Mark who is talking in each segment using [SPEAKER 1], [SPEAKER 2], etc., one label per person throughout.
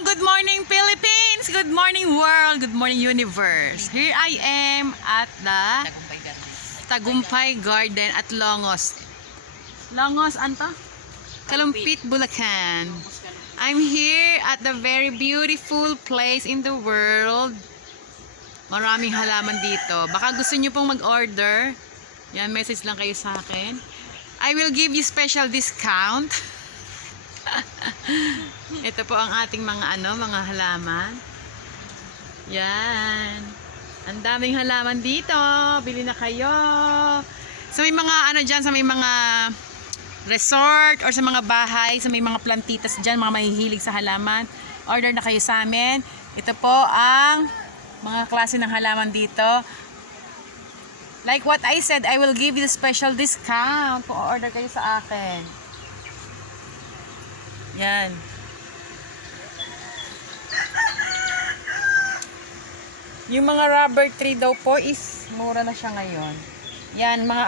[SPEAKER 1] Good morning Philippines! Good morning world! Good morning universe! Here I am at the Tagumpay Garden at Longos. Longos, anto? Kalumpit, Bulacan. I'm here at the very beautiful place in the world. Maraming halaman dito. Baka gusto nyo pong mag-order. Yan, message lang kayo sa akin. I will give you special discount. Ito po ang ating mga mga halaman. Yan. Ang daming halaman dito. Bili na kayo. Sa may mga diyan, sa may mga resort or sa mga bahay, sa may mga plantitas diyan, mga mahihilig sa halaman, order na kayo sa amin. Ito po ang mga klase ng halaman dito. Like what I said, I will give you special discount kung order kayo sa akin. Yan. Yung mga rubber tree daw po is mura na siya ngayon. Yan, mga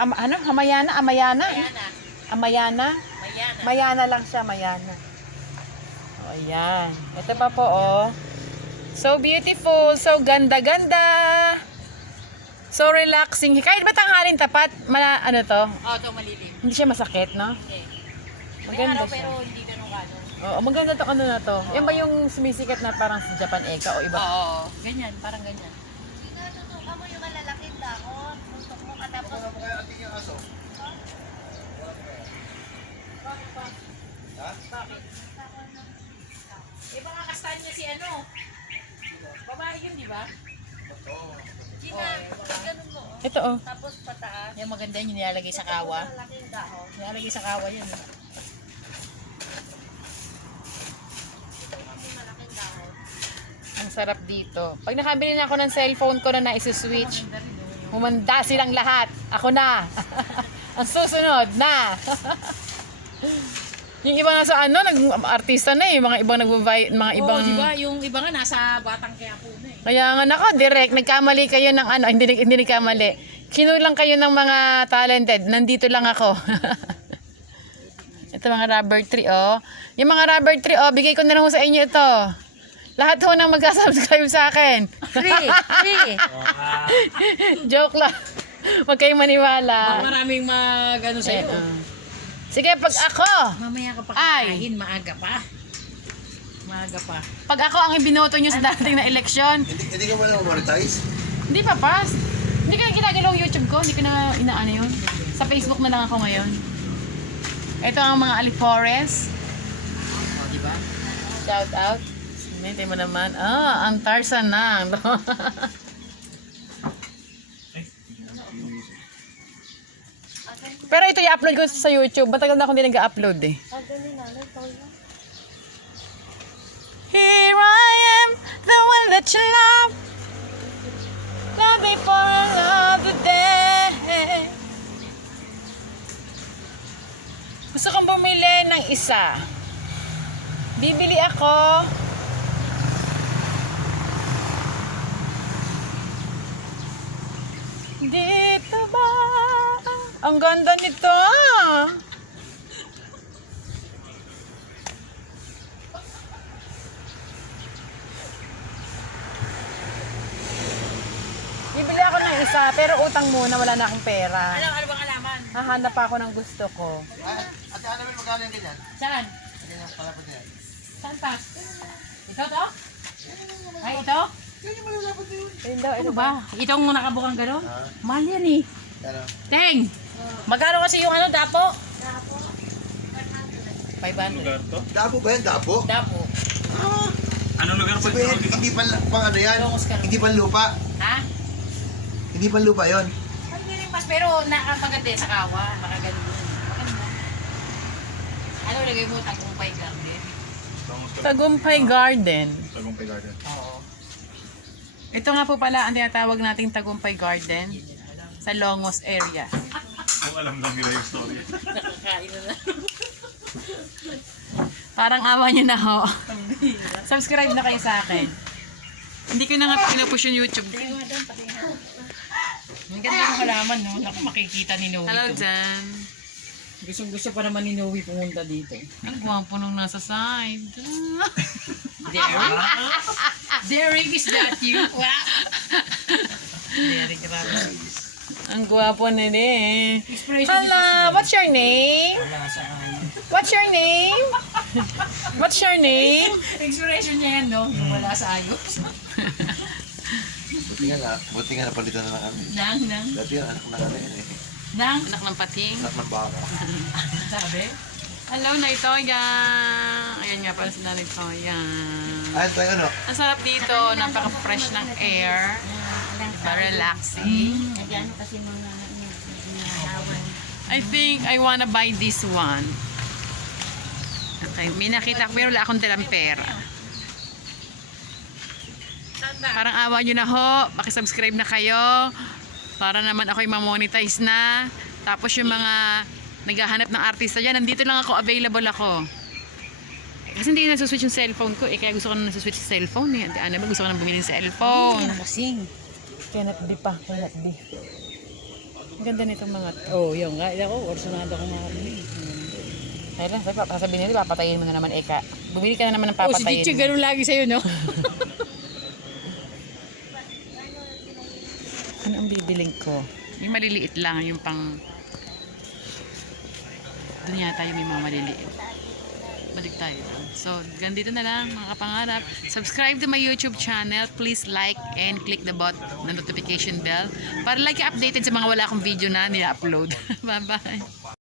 [SPEAKER 1] Amayana lang siya, Mayana. O, ayan. Ito pa po, oh. So beautiful, so ganda-ganda. So relaxing. Kahit ba tanghalin tapat, ano to?
[SPEAKER 2] Oo, ito malilim.
[SPEAKER 1] Hindi siya masakit, no?
[SPEAKER 2] Okay.
[SPEAKER 1] Maganda
[SPEAKER 2] May araw,
[SPEAKER 1] siya.
[SPEAKER 2] pero hindi ganun kano.
[SPEAKER 1] Oo, maganda to na to. Yan ba yung sumisikat na parang sa Japan Eka o iba?
[SPEAKER 2] Oo, ganyan, parang ganyan.
[SPEAKER 3] Sinusuka mo yung malalaking dahon. Tuntok mo katapos.
[SPEAKER 4] Wala mo kaya ating yung aso?
[SPEAKER 2] Eh, baka kastaan niya si ano? Babae yun, di ba?
[SPEAKER 3] Gina, ganun mo. Oh.
[SPEAKER 1] Ito, oh.
[SPEAKER 3] Tapos pataas.
[SPEAKER 2] Yung maganda yun, yung nilalagay sa kawa.
[SPEAKER 3] Malalaking dahon.
[SPEAKER 2] Nilalagay sa kawa yun.
[SPEAKER 3] Ito yung malaking dahon.
[SPEAKER 1] Ang sarap dito. Pag nakabili na ako ng cellphone ko na naisi-switch, humanda silang lahat. Ako na. Ang susunod na. Yung iba nga sa nag-artista na eh. Mga ibang mga ibang...
[SPEAKER 2] Oo, di ba? Yung iba nga nasa Batang Quiapo na eh.
[SPEAKER 1] Kaya nga nako, direct. Nagkamali kayo ng hindi nagkamali. Kinulang kayo ng mga talented. Nandito lang ako. Ito mga rubber tree, oh. Yung mga rubber tree, oh, bigay ko na lang ho sa inyo ito. Lahat ho nang mag-subscribe sa akin.
[SPEAKER 2] Free! Free!
[SPEAKER 1] Joke lang. Huwag kayong maniwala.
[SPEAKER 2] Maraming mag-ano sa'yo.
[SPEAKER 1] Sige, pag ako,
[SPEAKER 2] Mamaya ka pa
[SPEAKER 1] Ay.
[SPEAKER 2] kakain, maaga pa. Maaga pa.
[SPEAKER 1] pag ako ang ibinoto nyo sa dating na eleksyon,
[SPEAKER 4] Hindi ka wala monetize?
[SPEAKER 1] hindi pa pas. Hindi ko na ginagalaw yung YouTube ko. Hindi ko na inaano yun. Sa Facebook na lang ako ngayon. Ito ang mga alipores.
[SPEAKER 2] O, di ba?
[SPEAKER 1] Shout out. Hindi mo naman. Ang Tarzan na. Pero ito i-upload ko sa YouTube. Matagal na akong hindi nag-upload eh. Here I am, the one that you love. Love me for another day. Gusto kong bumili ng isa. Bibili ako. Dito ba? Ang ganda nito ah. Bibili ako ng isa, pero utang muna, wala na akong pera.
[SPEAKER 2] Ano bang alaman?
[SPEAKER 1] Hahanap pa ako ng gusto ko.
[SPEAKER 4] Ate, ano may magkano yung ganyan?
[SPEAKER 2] Saan?
[SPEAKER 4] Ganyan pala pa din.
[SPEAKER 2] Saan pa? Ito to? Ay, ito?
[SPEAKER 4] Ganyan malalapat na yun.
[SPEAKER 1] Ayun daw,
[SPEAKER 2] Ano ba? Itong nakabukang gano'n?
[SPEAKER 4] Ha?
[SPEAKER 2] Mahal yan eh.
[SPEAKER 4] Ano?
[SPEAKER 2] Teng! Magkano kasi yung dapo? 500.
[SPEAKER 4] Dabo ba yan? Dabo?
[SPEAKER 2] Dapo.
[SPEAKER 5] Anong lugar po
[SPEAKER 4] Sabihin, hindi pa pang ano yan?
[SPEAKER 2] Longos ka.
[SPEAKER 4] Hindi pa lupa?
[SPEAKER 2] Ha?
[SPEAKER 4] Hindi pa lupa yon.
[SPEAKER 2] Hindi rin pas, pero nakapaganda sa kawa. Makaganda. Maganda. Ano lagay mo? Tagumpay garden?
[SPEAKER 1] Tagumpay Garden.
[SPEAKER 5] Tagumpay Garden.
[SPEAKER 2] Oo.
[SPEAKER 1] Ito nga po pala ang tinatawag nating Tagumpay Garden sa Longos area.
[SPEAKER 5] Kung alam lang nila yung story.
[SPEAKER 2] Nakakain na na.
[SPEAKER 1] Parang awa niyo na ho. Subscribe na kayo sa akin. Hindi ko na nga pinupush yung YouTube.
[SPEAKER 2] Ang ganda ng halaman, no? Naku, makikita ni Noe
[SPEAKER 1] Hello
[SPEAKER 2] ito.
[SPEAKER 1] dyan.
[SPEAKER 2] Gusto pa naman ni Noe pumunta dito.
[SPEAKER 1] Ang gwapo nung nasa side.
[SPEAKER 2] Derek? Derek, is that you? Wow. Derek, grabe.
[SPEAKER 1] Ang gwapo na eh.
[SPEAKER 2] Expression
[SPEAKER 1] Hello, what's your name?
[SPEAKER 2] Wala sa akin.
[SPEAKER 1] What's your name? What's your name?
[SPEAKER 2] Expression niya yan, no? Yung wala sa ayos.
[SPEAKER 4] Buti nga napalitan na kami.
[SPEAKER 2] Nang.
[SPEAKER 4] Dati yung anak na kami eh.
[SPEAKER 2] Nang.
[SPEAKER 1] Anak ng pating.
[SPEAKER 4] Anak ng baka.
[SPEAKER 2] Sabi?
[SPEAKER 1] Hello, Naitoya. Ayan nga pala si Naitoya.
[SPEAKER 4] Ay, tayo ano?
[SPEAKER 1] Ang sarap dito, napaka-fresh ng air. Relaxing.
[SPEAKER 3] Nag-ano kasi mga nakawan.
[SPEAKER 1] I think I wanna buy this one. Okay, may nakita ko pero wala akong dalang pera. Parang awa nyo na ho, makisubscribe na kayo para naman ako'y mamonetize na. Tapos yung mga naghahanap ng artista dyan, nandito lang ako, available ako. Kasi hindi na nasuswitch yung cellphone ko, kaya gusto ko na nasuswitch yung cellphone. Ano ba, gusto ko na bumili ng cellphone.
[SPEAKER 2] Kasing.
[SPEAKER 1] Cannot be pa, cannot be. Ang ganda nitong mga... Oh, yung nga. Ako, orsunado ko nga. Ay lang, sabihin nila, papatayin mo na naman, Eka. Bumili ka na naman ng papatayin.
[SPEAKER 2] ganun lagi sa'yo, no?
[SPEAKER 1] Ano ang bibiling ko? Yung maliliit lang, yung pang... Doon yata yung may mga maliliit. Balik tayo doon. So, ganito na lang mga kapangarap. Subscribe to my YouTube channel. Please like and click the button ng notification bell para like updated sa mga wala akong video na nila-upload. Bye-bye!